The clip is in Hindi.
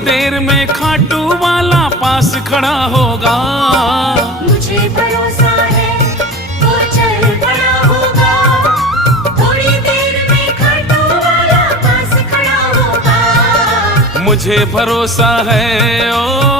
देर में खाटू वाला पास खड़ा होगा। मुझे भरोसा है वो चल खड़ा होगा, थोड़ी देर में खाटू वाला पास खड़ा होगा। मुझे भरोसा है ओ